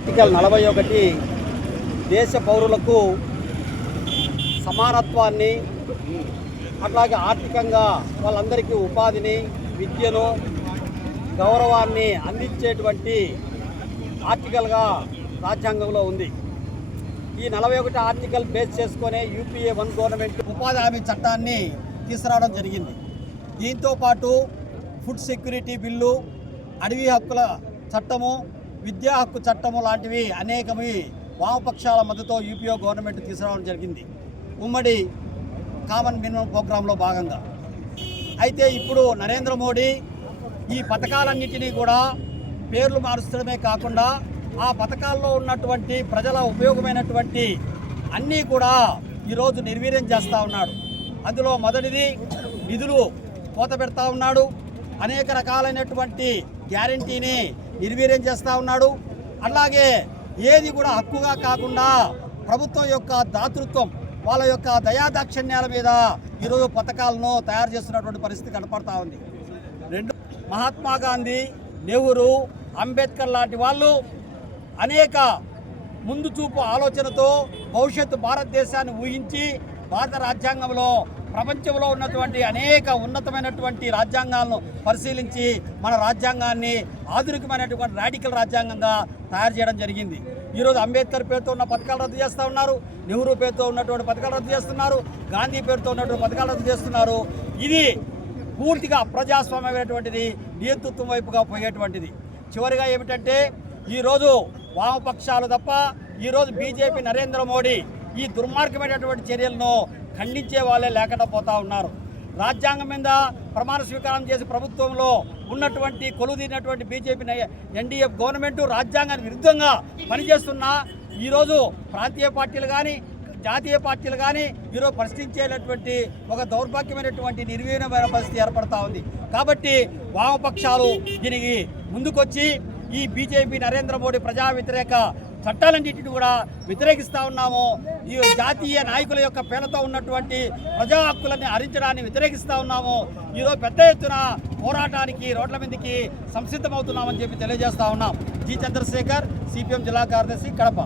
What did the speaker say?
Article 41 దేశ పౌరులకు సమానత్వాన్ని అట్లాగే ఆర్థికంగా వాళ్ళందరికీ ఉపాధిని విద్యను గౌరవాన్ని అందించేటువంటి ఆర్టికల్గా రాజ్యాంగంలో ఉంది. ఈ 41 ఆర్టికల్ బేస్ చేసుకునే యూపీఏ 1 గవర్నమెంట్ ఉపాధి హామీ చట్టాన్ని తీసుకురావడం జరిగింది. దీంతో పాటు ఫుడ్ సెక్యూరిటీ బిల్లు, అడవి హక్కుల చట్టము, విద్యా హక్కు చట్టము లాంటివి అనేకమి వామపక్షాల మద్దతుతో యూపీఏ గవర్నమెంట్ తీసుకురావడం జరిగింది ఉమ్మడి కామన్ మినిమం ప్రోగ్రాంలో భాగంగా. అయితే ఇప్పుడు నరేంద్ర మోడీ ఈ పథకాలన్నింటినీ కూడా పేర్లు మారుస్తడమే కాకుండా ఆ పథకాల్లో ఉన్నటువంటి ప్రజల ఉపయోగమైనటువంటి అన్నీ కూడా ఈరోజు నిర్వీర్యం చేస్తూ ఉన్నాడు. అందులో మొదటిది నిధులు కోత పెడతా ఉన్నాడు. అనేక రకాలైనటువంటి గ్యారంటీని నిర్వీర్యం చేస్తూ ఉన్నాడు. అలాగే ఏది కూడా హక్కుగా కాకుండా ప్రభుత్వం యొక్క దాతృత్వం, వాళ్ళ యొక్క దయాదాక్షిణ్యాల మీద ఈరోజు పథకాలను తయారు చేస్తున్నటువంటి పరిస్థితి కనపడతా ఉంది. మహాత్మా గాంధీ, నెహ్రూ, అంబేద్కర్ లాంటి వాళ్ళు అనేక ముందు చూపు ఆలోచనతో భవిష్యత్తు భారతదేశాన్ని ఊహించి భారత రాజ్యాంగంలో ప్రపంచంలో ఉన్నటువంటి అనేక ఉన్నతమైనటువంటి రాజ్యాంగాలను పరిశీలించి మన రాజ్యాంగాన్ని ఆధునికమైనటువంటి రాడికల్ రాజ్యాంగంగా తయారు చేయడం జరిగింది. ఈరోజు అంబేద్కర్ పేరుతో ఉన్న పథకాలు రద్దు చేస్తూ ఉన్నారు, నెహ్రూ పేరుతో ఉన్నటువంటి పథకాలు రద్దు చేస్తున్నారు, గాంధీ పేరుతో ఉన్నటువంటి పథకాలు రద్దు చేస్తున్నారు. ఇది పూర్తిగా అప్రజాస్వామ్యమైనటువంటిది, నియంతృత్వం వైపుగా పోయేటువంటిది. చివరిగా ఏమిటంటే ఈరోజు వామపక్షాలు తప్ప ఈరోజు బీజేపీ నరేంద్ర మోడీ ఈ దుర్మార్గమైనటువంటి చర్యలను ఖండించే వాళ్ళే లేకుండా పోతా ఉన్నారు. రాజ్యాంగం మీద ప్రమాణ స్వీకారం చేసి ప్రభుత్వంలో ఉన్నటువంటి కొలుదీరినటువంటి బీజేపీ ఎన్డీఏ గవర్నమెంట్ రాజ్యాంగానికి విరుద్ధంగా పనిచేస్తున్నా ఈరోజు ప్రాంతీయ పార్టీలు కానీ జాతీయ పార్టీలు కానీ ఈరోజు ప్రశ్నించేటటువంటి ఒక దౌర్భాగ్యమైనటువంటి నిర్వీర్యమైన పరిస్థితి ఏర్పడతా ఉంది. కాబట్టి వామపక్షాలు దీనికి ముందుకొచ్చి ఈ బీజేపీ నరేంద్ర మోడీ ప్రజా వ్యతిరేక చట్టాలన్నింటినీ కూడా వ్యతిరేకిస్తూ ఉన్నాము. ఈ జాతీయ నాయకుల యొక్క పేరుతో ఉన్నటువంటి ప్రజా హక్కులని హరించడాన్ని వ్యతిరేకిస్తూ ఉన్నాము. ఈరోజు పెద్ద ఎత్తున పోరాటానికి రోడ్ల మీదకి సంసిద్ధమవుతున్నామని చెప్పి తెలియజేస్తా ఉన్నాం. జి చంద్రశేఖర్, సిపిఎం జిల్లా కార్యదర్శి, కడప.